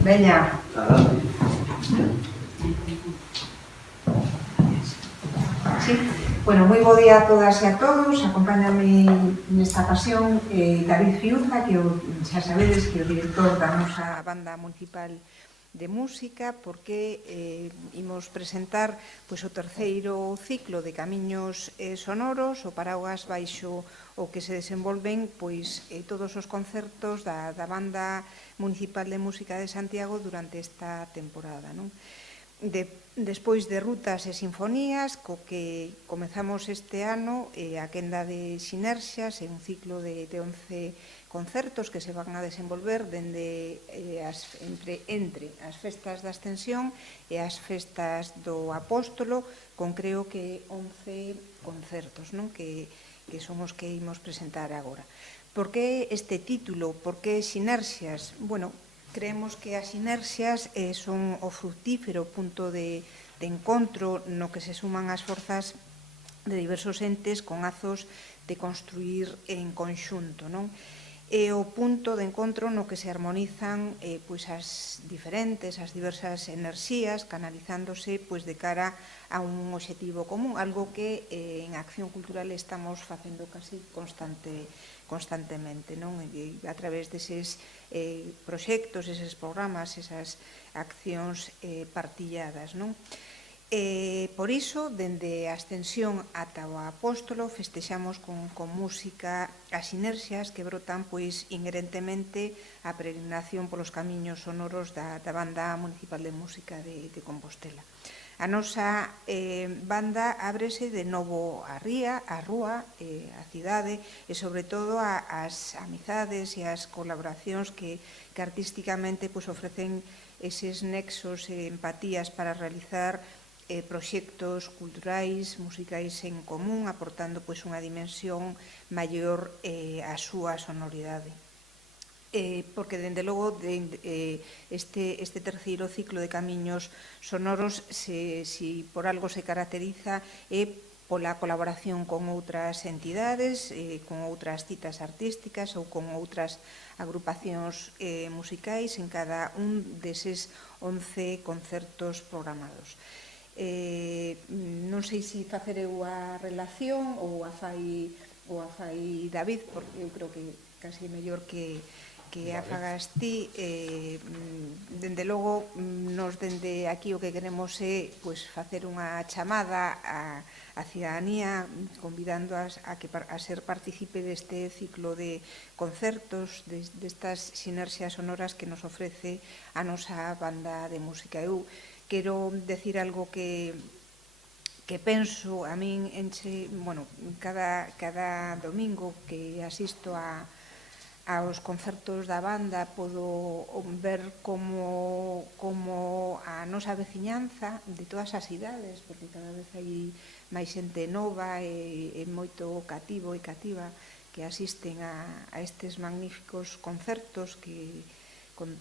Veña. Sí. Bueno, moi bo día a todas e a todos. Acompáñame nesta ocasión David Fiuza, que xa sabedes que é o director da nosa banda municipal de música, porque imos presentar pois, o terceiro ciclo de camiños sonoros, o paraugas baixo o que se desenvolven pois, todos os concertos da banda municipal de música de Santiago durante esta temporada, non? Despois de Rutas e Sinfonías, co que comezamos este ano a quenda de Sinerxias, é un ciclo de 11 concertos que se van a desenvolver entre as festas da Ascensión e as festas do Apóstolo, con creo que 11 concertos, non? Que son os que imos presentar agora. Por que este título? Por que Sinerxias? Bueno, creemos que as sinerxias son o fructífero punto de encontro no que se suman as forzas de diversos entes con azos de construir en conxunto, non? É o punto de encontro no que se armonizan as diversas enerxías canalizándose de cara a un obxectivo común, algo que en Acción Cultural estamos facendo casi constantemente, non? A través deses proxectos, eses programas, esas accións partilladas, non? Por iso, dende a Ascensión ata o Apóstolo, festexamos con música as sinerxias que brotan inherentemente a peregrinación polos camiños sonoros da banda municipal de música de Compostela. A nosa banda ábrese de novo a rúa, a cidade e, sobre todo, as amizades e as colaboracións que artísticamente ofrecen eses nexos e empatías para realizar proxectos culturais, musicais en común, aportando unha dimensión maior á súa sonoridade. Porque, dende logo, este terceiro ciclo de camiños sonoros, si por algo se caracteriza, é pola colaboración con outras entidades, con outras citas artísticas ou con outras agrupacións musicais en cada un deses 11 concertos programados. Non sei se facer eu a relación ou a fai David, porque eu creo que casi é mellor que a fagas ti. Dende logo, nos dende aquí o que queremos é facer unha chamada á cidadanía, convidándoas a ser partícipe deste ciclo de concertos, destas sinerxias sonoras que nos ofrece a nosa banda de música. Eu quero decir algo que penso, a min enche, cada domingo que asisto aos concertos da banda podo ver como a nosa veciñanza de todas as idades, porque cada vez hai máis xente nova e moito cativo e cativa que asisten a estes magníficos concertos que con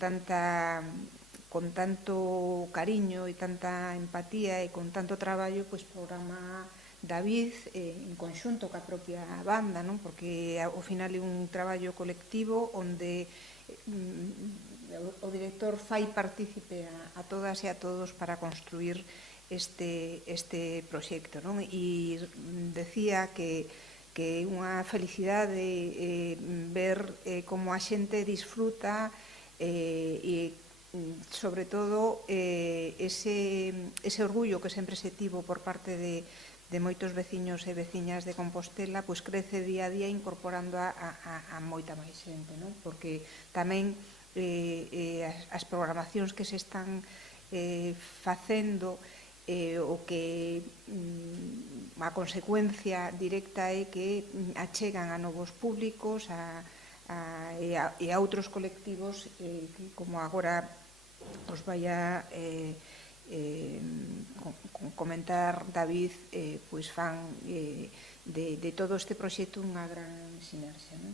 tanto cariño e tanta empatía e con tanto traballo programa David en conxunto ca propia banda, non? Porque ao final é un traballo colectivo onde o director fai partícipe a todas e a todos para construir este proxecto, non? E decía que é unha felicidade ver como a xente disfruta e sobre todo ese orgullo que sempre se tivo por parte de moitos veciños e veciñas de Compostela crece día a día incorporando a moita máis xente, non? Porque tamén as programacións que se están facendo o que a consecuencia directa é que achegan a novos públicos e a outros colectivos que, como agora os vai a comentar David, fan de todo este proxecto unha gran sinerxia, non?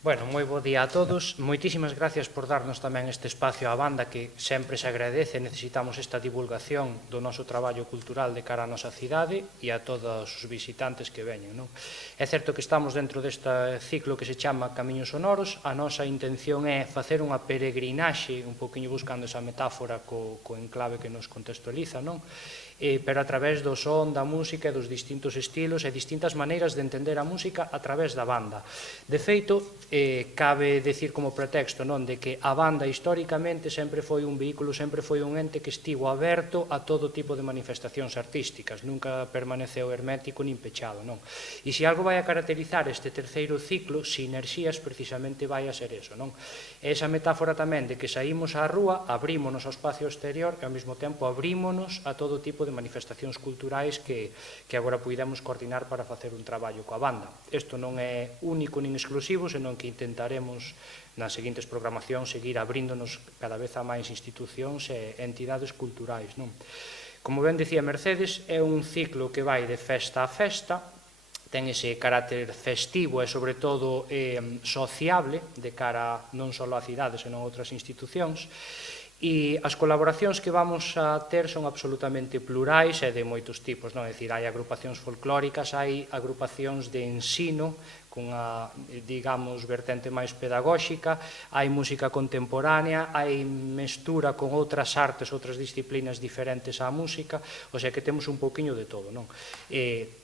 Bueno, moi bo día a todos. Moitísimas gracias por darnos tamén este espacio á banda que sempre se agradece. Necesitamos esta divulgación do noso traballo cultural de cara á nosa cidade e a todos os visitantes que veñen. É certo que estamos dentro deste ciclo que se chama Camiños Sonoros. A nosa intención é facer unha peregrinaxe, un poquinho buscando esa metáfora co enclave que nos contextualiza, non? Pero a través do son, da música e dos distintos estilos e distintas maneiras de entender a música a través da banda. De feito, cabe decir como pretexto de que a banda históricamente sempre foi un vehículo, sempre foi un ente que estivo aberto a todo tipo de manifestacións artísticas, nunca permaneceu hermético nin pechado. E se algo vai a caracterizar este terceiro ciclo, sinerxías, precisamente vai a ser eso. Esa metáfora tamén de que saímos á rúa, abrímonos ao espacio exterior e ao mesmo tempo abrímonos a todo tipo de manifestacións culturais que agora puidemos coordinar para facer un traballo coa banda. Isto non é único nin exclusivo, senón que intentaremos nas seguintes programacións seguir abríndonos cada vez a máis institucións e entidades culturais. Como ben dicía Mercedes, é un ciclo que vai de festa a festa, ten ese carácter festivo e, sobre todo, sociable de cara non só á cidade, senón a outras institucións. E as colaboracións que vamos a ter son absolutamente plurais e de moitos tipos, é dicir, hai agrupacións folclóricas, hai agrupacións de ensino, cunha, digamos, vertente máis pedagóxica, hai música contemporánea, hai mestura con outras artes, outras disciplinas diferentes á música, o sea que temos un pouquiño de todo, non?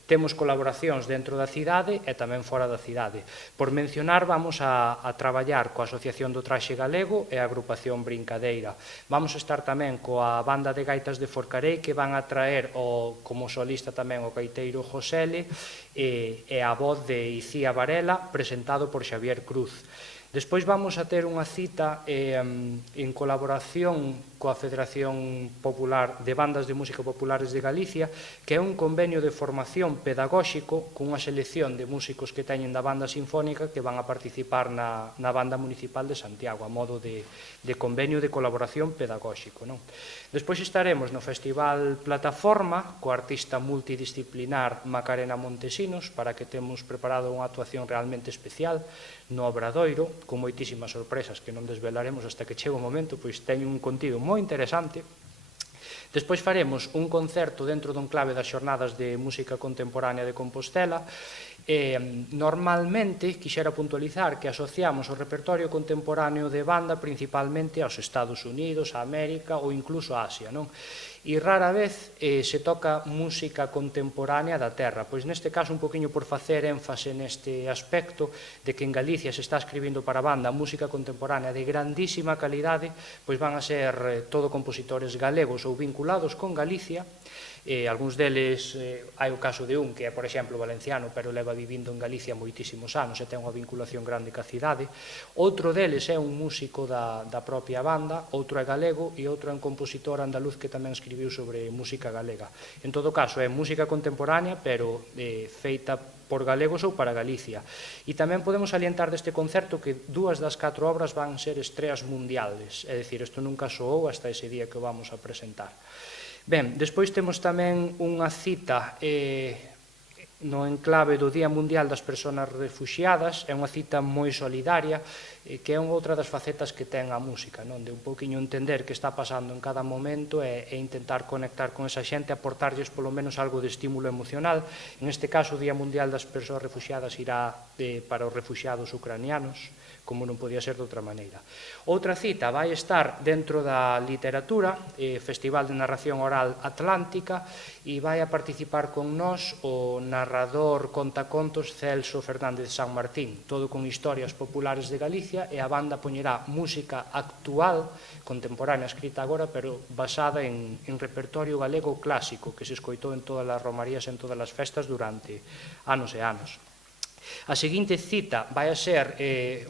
Temos colaboracións dentro da cidade e tamén fora da cidade. Por mencionar, vamos a traballar coa Asociación do Traxe Galego e a agrupación Brincadeira. Vamos a estar tamén coa banda de gaitas de Forcarei, que van a traer como solista tamén o gaiteiro Josele e a voz de Icía Varela, presentado por Xavier Cruz. Despois vamos a ter unha cita en colaboración coa Federación Popular de Bandas de Música Populares de Galicia, que é un convenio de formación pedagóxico cunha selección de músicos que teñen da banda sinfónica que van a participar na banda municipal de Santiago, a modo de convenio de colaboración pedagóxico. Despois estaremos no Festival Plataforma, coa artista multidisciplinar Macarena Montesinos, para que temos preparado unha actuación realmente especial no Obradoiro, con moitísimas sorpresas que non desvelaremos hasta que chegue o momento, pois teñen un contido moi interesante. Despois faremos un concerto dentro dun clave das xornadas de música contemporánea de Compostela. Normalmente, quixera puntualizar que asociamos o repertorio contemporáneo de banda principalmente aos Estados Unidos, a América ou incluso a Asia, non? E rara vez se toca música contemporánea da terra, pois neste caso un poquinho por facer énfase neste aspecto de que en Galicia se está escribindo para banda música contemporánea de grandísima calidade, pois van a ser todo compositores galegos ou vinculados con Galicia. Algúns deles, hai o caso de un que é, por exemplo, valenciano, pero leva vivindo en Galicia moitísimos anos e ten unha vinculación grande ca cidade. Outro deles é un músico da propia banda, outro é galego e outro é un compositor andaluz que tamén escribiu sobre música galega. En todo caso, é música contemporánea, pero feita por galegos ou para Galicia. E tamén podemos salientar deste concerto que 2 das 4 obras van ser estreas mundiales, é dicir, isto nunca soou hasta ese día que vamos a presentar. Ben, despois temos tamén unha cita no enclave do Día Mundial das Persoas Refuxiadas, é unha cita moi solidaria, que é outra das facetas que ten a música, de un pouquiño entender que está pasando en cada momento e intentar conectar con esa xente, aportarlles polo menos algo de estímulo emocional. En este caso, o Día Mundial das Persoas Refuxiadas irá para os refuxiados ucranianos, como non podía ser de outra maneira. Outra cita vai estar dentro da literatura, Festival de Narración Oral Atlántica, e vai a participar con nós o narrador contacontos Celso Fernández San Martín, todo con historias populares de Galicia, e a banda poñerá música actual, contemporánea, escrita agora, pero basada en repertorio galego clásico, que se escoitou en todas as romarías, en todas as festas durante anos e anos. A seguinte cita vai a ser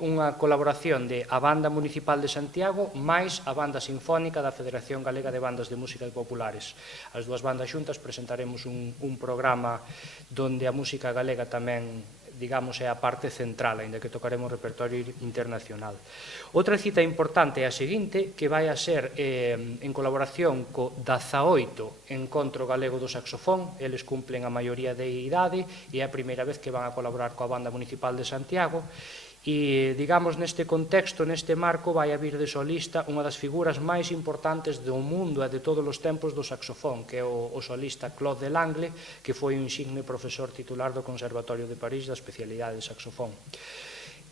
unha colaboración de a Banda Municipal de Santiago máis a Banda Sinfónica da Federación Galega de Bandas de Música Populares. As dúas bandas xuntas presentaremos un programa onde a música galega tamén, digamos, é a parte central, aínda que tocaremos repertorio internacional. Outra cita importante é a seguinte, que vai a ser en colaboración co 18º Encontro Galego do Saxofón. Eles cumplen a maioría de idade e é a primeira vez que van a colaborar coa Banda Municipal de Santiago. E, digamos, neste contexto, neste marco, vai a vir de solista unha das figuras máis importantes do mundo e de todos os tempos do saxofón, que é o solista Claude Delangle, que foi un insigne profesor titular do Conservatorio de París da especialidade de saxofón.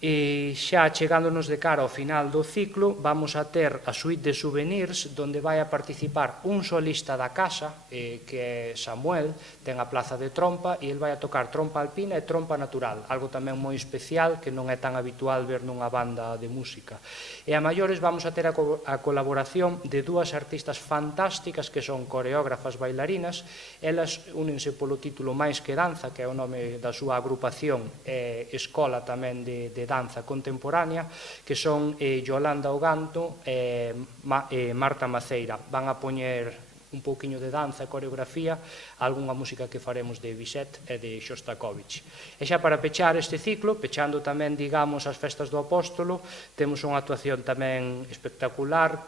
E xa chegándonos de cara ao final do ciclo, vamos a ter a suite de souvenirs, onde vai a participar un solista da casa, que é Samuel, ten a plaza de trompa, e ele vai a tocar trompa alpina e trompa natural, algo tamén moi especial que non é tan habitual ver nunha banda de música. E a maiores vamos a ter a colaboración de dúas artistas fantásticas que son coreógrafas bailarinas. Elas únense polo título Máis que Danza, que é o nome da súa agrupación e escola tamén de danza contemporánea, que son Yolanda Oganto e Marta Maceira. Van a poñer un pouquiño de danza e coreografía, algunha música que faremos de Bizet e de Shostakovich. E xa para pechar este ciclo, pechando tamén, digamos, as festas do Apóstolo, temos unha actuación tamén espectacular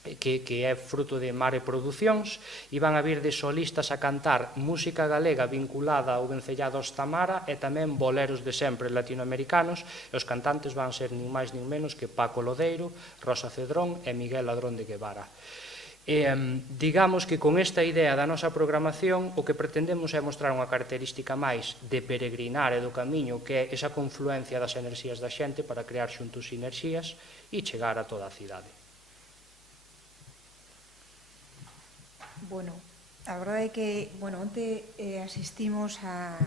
que é fruto de Mare Producións, e van a vir de solistas a cantar música galega vinculada ao vencellado Tamara e tamén boleros de sempre latinoamericanos, e os cantantes van ser nin máis nin menos que Paco Lodeiro, Rosa Cedrón e Miguel Ladrón de Guevara. Digamos que con esta idea da nosa programación o que pretendemos é mostrar unha característica máis de peregrinar e do camiño, que é esa confluencia das enerxías da xente para crear xuntos sinerxías e chegar a toda a cidade. Bueno, a verdade é que, onte asistimos a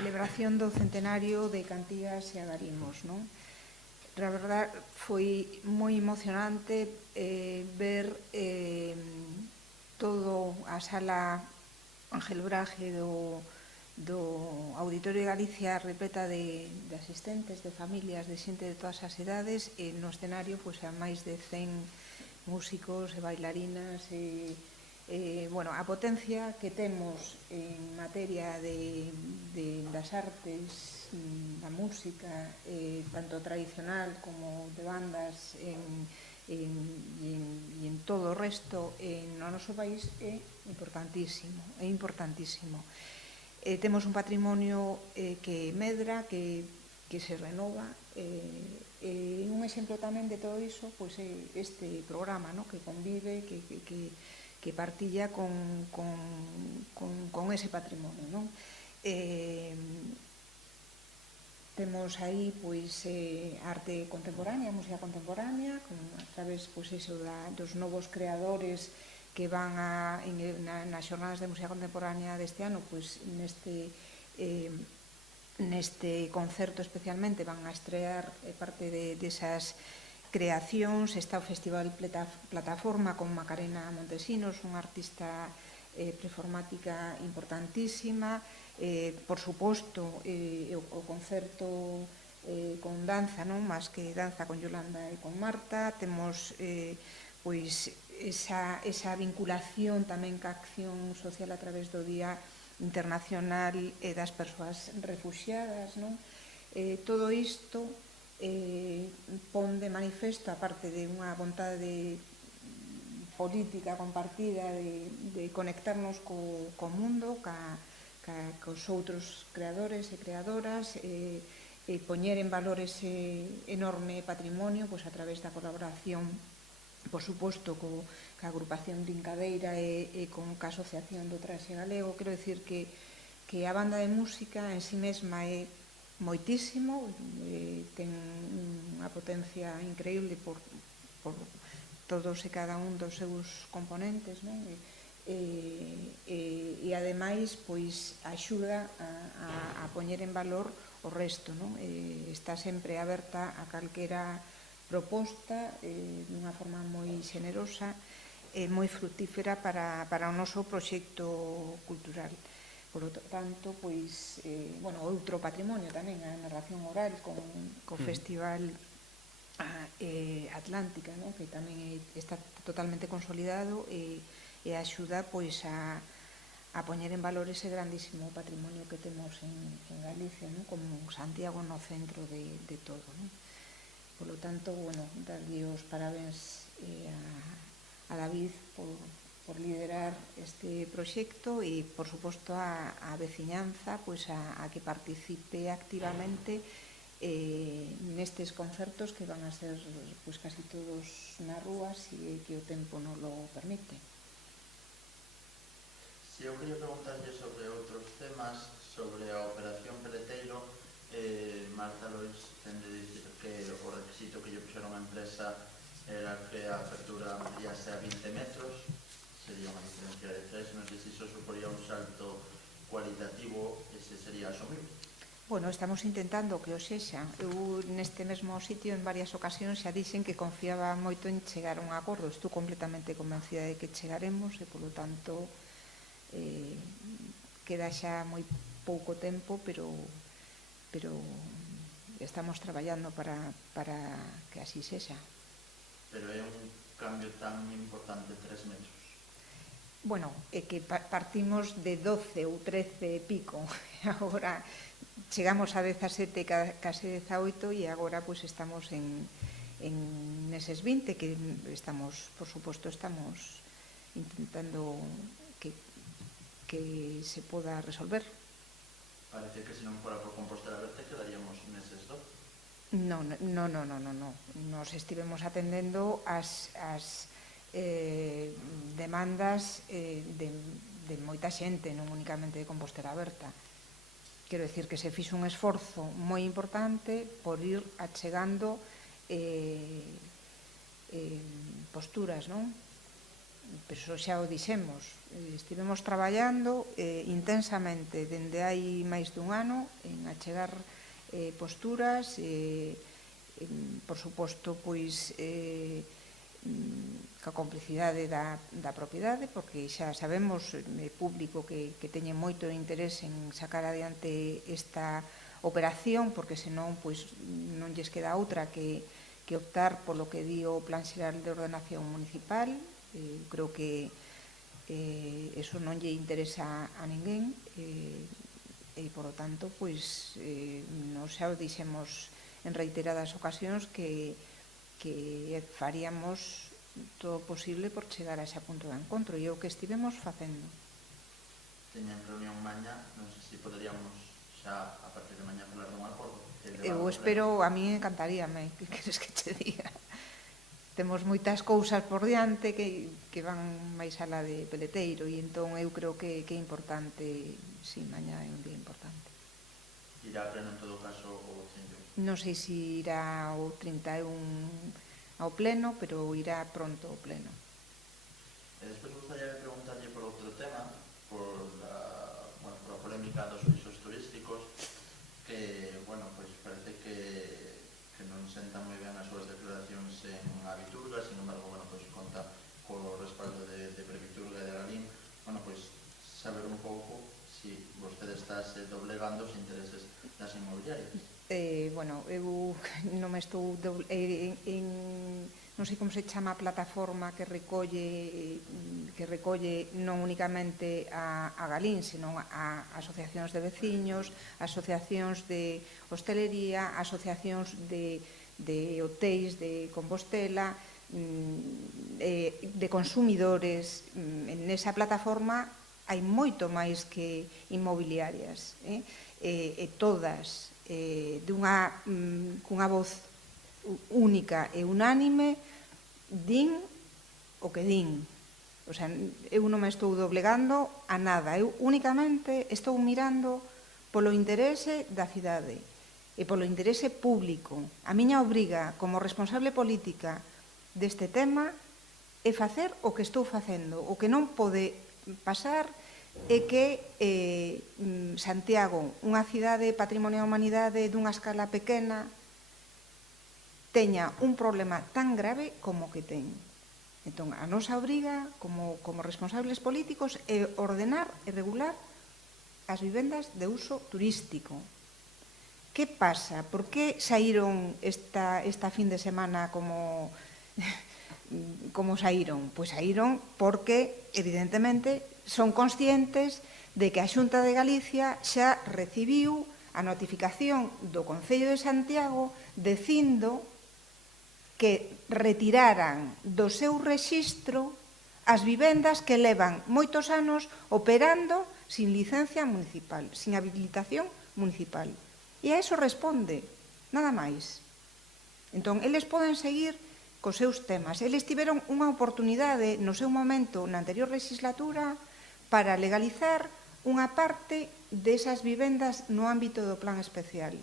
celebración do centenario de Cantigas e Agarimos, non? A verdade, foi moi emocionante ver todo a sala Ángel Braje do Auditorio de Galicia repleta de asistentes, de familias, de xente de todas as edades, e no escenario a máis de 100 músicos e bailarinas, a potencia que temos en materia das artes, da música, tanto tradicional como de bandas e en todo o resto no noso país é importantísimo, Temos un patrimonio que medra, que se renova, e un exemplo tamén de todo iso é este programa, que convive, que partilla con ese patrimonio. Temos aí arte contemporánea, música contemporánea, a través dos novos creadores que van nas xornadas de música contemporánea deste ano, neste concerto especialmente van a estrear parte desas creacións. Está o Festival Plataforma con Macarena Montesinos, unha artista performática importantísima. Por suposto, o concerto con danza, Más que Danza, con Yolanda e con Marta. Temos esa vinculación tamén ca acción social a través do Día Internacional das Persoas Refuxiadas. Todo isto pon de manifesto, aparte de unha vontade política compartida de conectarnos co mundo, cos outros creadores e creadoras, e poñer en valor ese enorme patrimonio a través da colaboración, por suposto, ca agrupación Brincadeira e ca Asociación do Traxe Galego. Quero dicir que a banda de música en si mesma é moitísimo, ten unha potencia increíble por todos e cada un dos seus componentes, e ademais axuda a poñer en valor o resto. Está sempre aberta a calquera proposta dunha forma moi xenerosa e moi fructífera para o noso proxecto cultural. Por lo tanto, outro patrimonio tamén, a narración oral co Festival Atlántica, que tamén está totalmente consolidado e axuda a poñer en valor ese grandísimo patrimonio que temos en Galicia, como Santiago no centro de todo. Por lo tanto, darlle os parabéns a David por liderar este proxecto e, por suposto, a veciñanza a que participe activamente nestes concertos que van a ser casi todos nas rúas e que o tempo non lo permite. Si eu queria preguntarlle sobre outros temas, sobre a Operación Peleteiro, Marta Lois ten de dicir que o requisito que lle puxeron a empresa era que a apertura ampliase a 20 metros, sería unha diferencia de 3, non sei se iso suporía un salto cualitativo, ese sería asumible. Bueno, estamos intentando que o sexa. Eu neste mesmo sitio en varias ocasións xa dixen que confiaba moito en chegar a un acordo. Estou completamente convencida de que chegaremos e, polo tanto, queda xa moi pouco tempo, pero estamos traballando para que así sexa. Pero é un cambio tan importante, 3 metros. Bueno, é que partimos de 12 ou 13 e pico, agora chegamos a 17, case 18 e agora estamos en neses 20 que estamos, por suposto, estamos intentando que se poda resolver. Parece que se non fora por Compostela Verde quedaríamos neses 12. No. Nos estivemos atendendo as demandas de moita xente, non únicamente de Compostela Aberta. Quero dicir que se fixo un esforzo moi importante por ir achegando posturas, non? Pero xa o dixemos, estivemos traballando intensamente dende hai máis dun ano en achegar posturas, por suposto, ca complicidade da propiedade, porque xa sabemos, público, que teñen moito interés en sacar adiante esta operación, porque senón non lles queda outra que optar polo que di o Plan Xeral de Ordenación Municipal. Creo que eso non lle interesa a ninguén e, por lo tanto, nos xa o dixemos en reiteradas ocasións que faríamos todo o posible por chegar a ese punto de encontro, e o que estivemos facendo. Teñen reunión mañá, non sei se poderíamos xa a partir de mañá falar dun acordo. Eu espero, a mí encantaríame, que queres que te diga. Temos moitas cousas por diante que van máis alá de Peleteiro, e entón eu creo que é importante, si, mañá é un día importante. Irá a pleno en todo caso o 31? Non sei se irá o 31 ao pleno, pero irá pronto ao pleno. E despois gustaría preguntarlle por outro tema, por a polémica dos pisos turísticos, que, parece que non sentan moi ben as súas declaracións en Aviturga, sin embargo, conta co respaldo de Previturga e de Galín. Saber un pouco se vostede está se doblegando os intereses das inmobiliarias. Eu non me estou non sei como se chama a plataforma que recolle non únicamente a Galín, senón a asociacións de veciños, asociacións de hostelería, asociacións de hotéis de Compostela, de consumidores. Nesa plataforma hai moito máis que inmobiliarias, e todas cunha voz única e unánime din o que din. O sea, eu non me estou doblegando a nada, eu únicamente estou mirando polo interese da cidade e polo interese público. A miña obriga como responsable política deste tema é facer o que estou facendo. O que non pode pasar é que Santiago, unha cidade patrimonio da humanidade dunha escala pequena, teña un problema tan grave como que ten. Entón, a nosa obriga como responsables políticos é ordenar e regular as vivendas de uso turístico. Que pasa? Por que saíron esta fin de semana como saíron? Pois saíron porque, evidentemente, son conscientes de que a Xunta de Galicia xa recibiu a notificación do Concello de Santiago dicindo que retiraran do seu rexistro as vivendas que levan moitos anos operando sin licencia municipal, sin habilitación municipal. E a eso responde, nada máis. Entón, eles poden seguir cos seus temas. Eles tiveron unha oportunidade no seu momento na anterior legislatura para legalizar unha parte desas vivendas no ámbito do plan especial.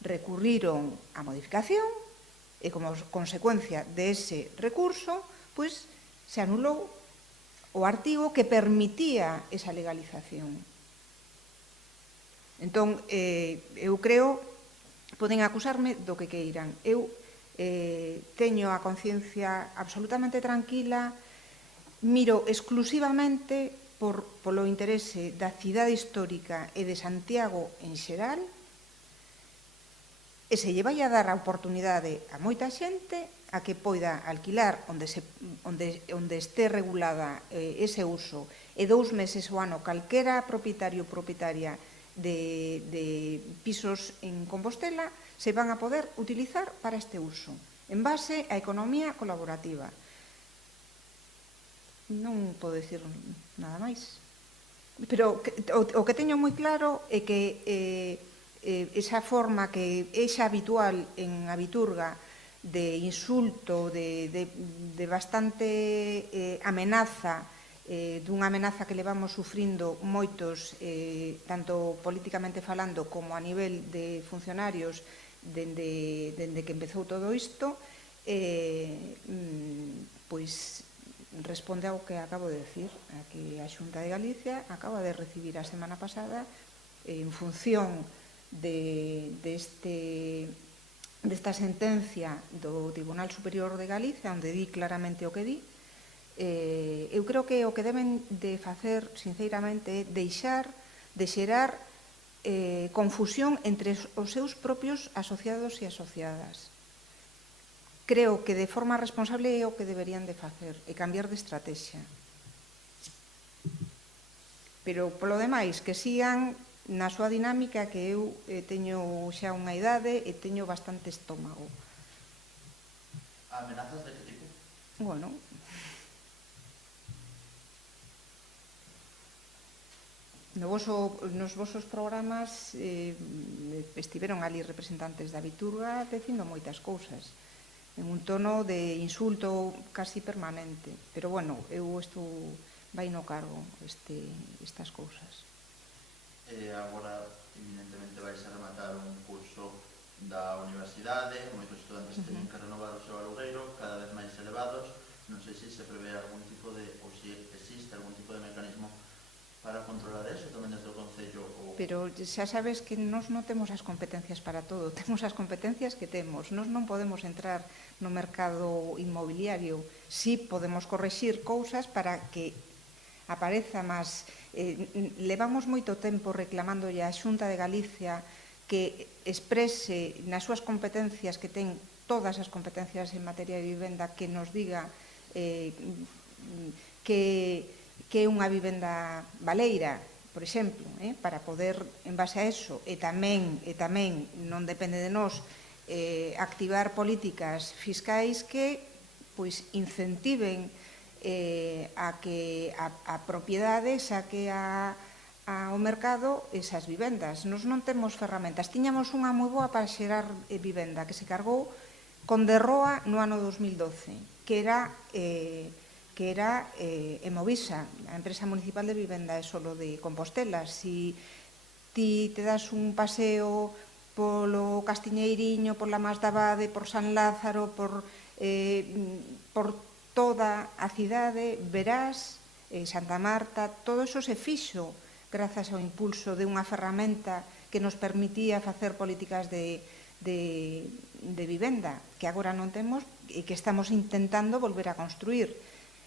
Recurriron á modificación e como consecuencia dese recurso, pois se anulou o artigo que permitía esa legalización. Entón, eu creo, poden acusarme do que queiran. Eu teño a conciencia absolutamente tranquila, miro exclusivamente polo interese da cidade histórica e de Santiago en xeral, e se lle vai a dar a oportunidade a moita xente a que poida alquilar onde este regulada ese uso e 2 meses ao ano calquera propietario ou propietaria de pisos en Compostela se van a poder utilizar para este uso, en base á economía colaborativa. Non podo dicir nada máis. Pero o que teño moi claro é que esa forma que é xa habitual en Abiturga de insulto, de bastante amenaza, dunha amenaza que levamos sufrindo moitos, tanto políticamente falando como a nivel de funcionarios, dende que empezou todo isto, pois responde ao que acabo de decir, a que a Xunta de Galicia acaba de recibir a semana pasada, en función desta sentencia do Tribunal Superior de Galicia, onde di claramente o que di. Eu creo que o que deben de facer, sinceramente, é deixar de xerar confusión entre os seus propios asociados e asociadas. Creo que de forma responsable é o que deberían de facer, e cambiar de estrategia. Pero, polo demais, que sigan na súa dinámica, que eu teño xa unha idade e teño bastante estómago. Amenazas de que tipo? Bueno, nos vosos programas estiveron ali representantes da Abiturga dicindo moitas cousas, en un tono de insulto casi permanente. Pero, bueno, eu isto vai no cargo estas cousas. Agora, evidentemente, vais a rematar un curso da universidade, moitos estudantes teñen que renovar o seu alugueiro, cada vez máis elevados. Non sei se prevé algún tipo de, ou se existe algún tipo de mecanismo para controlar eso tamén desde o Concello. Pero xa sabes que nós non temos as competencias para todo, temos as competencias que temos. Nós non podemos entrar no mercado inmobiliario, si podemos correxir cousas para que apareza máis. Levamos moito tempo reclamándolle á Xunta de Galicia que exprese nas súas competencias, que ten todas as competencias en materia de vivenda, que nos diga que é unha vivenda baleira, por exemplo, para poder, en base a eso, e tamén non depende de nós, activar políticas fiscais que incentiven a que a propiedade saque ao mercado esas vivendas. Nos non temos ferramentas. Tiñamos unha moi boa para xerar vivenda que se cargou con derroa no ano 2012, que era Emovisa, a empresa municipal de vivenda e solo de Compostela. Si ti te das un paseo polo Castiñeiriño, por la Mas de Abade, por San Lázaro, por toda a cidade, verás, Santa Marta, todo eso se fixo grazas ao impulso de unha ferramenta que nos permitía facer políticas de vivenda, que agora non temos e que estamos intentando volver a construir.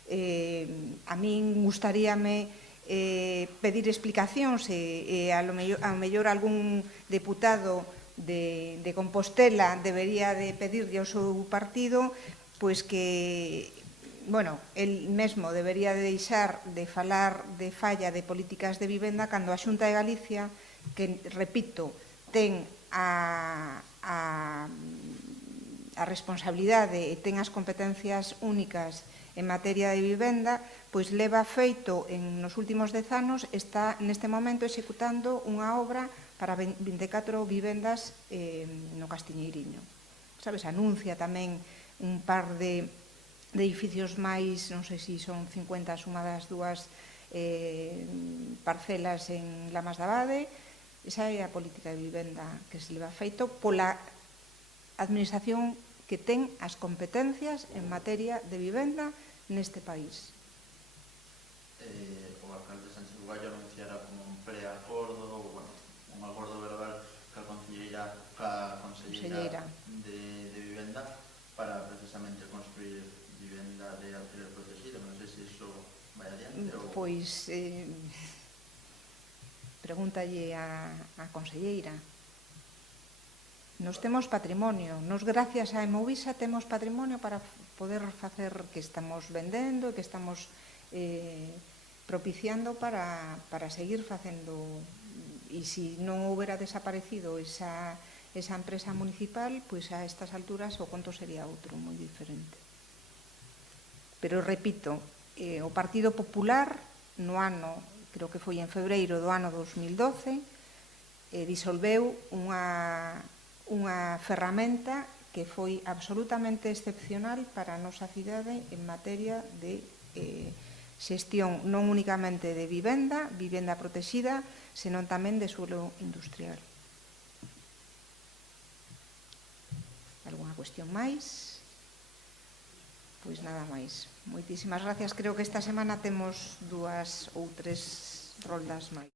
A min gustaríame pedir explicacións e a mellor algún deputado de Compostela debería de pedirlle ao seu partido pois que, bueno, el mesmo debería de deixar de falar de falla de políticas de vivenda cando a Xunta de Galicia, que, repito, ten a responsabilidade e ten as competencias únicas en materia de vivenda, pois leva feito nos últimos 10 anos, está neste momento executando unha obra para 24 vivendas no Castiñeiriño. Sabes, anuncia tamén un par de edificios máis, non sei se son 50 sumadas dúas parcelas en Lamas de Abade. Esa é a política de vivenda que se leva feito pola administración que ten as competencias en materia de vivenda neste país. O alcalde Sánchez Bugallo anunciara como un preacordo, un acordo verbal ca conselleira de vivenda para precisamente construir vivenda de alquiler protegido. Non sei se iso vai adiante ou... Pois, pregúntalle a conselleira. Nos temos patrimonio, nos gracias a Emovisa temos patrimonio para poder facer que estamos vendendo e que estamos propiciando para seguir facendo. E se non houbera desaparecido esa empresa municipal, pois a estas alturas o conto sería outro, moi diferente. Pero repito, o Partido Popular no ano, creo que foi en febreiro do ano 2012, disolveu unha ferramenta que foi absolutamente excepcional para a nosa cidade en materia de xestión non únicamente de vivenda protexida, senón tamén de suelo industrial. Alguna cuestión máis? Pois nada máis. Moitísimas gracias. Creo que esta semana temos 2 ou 3 roldas máis.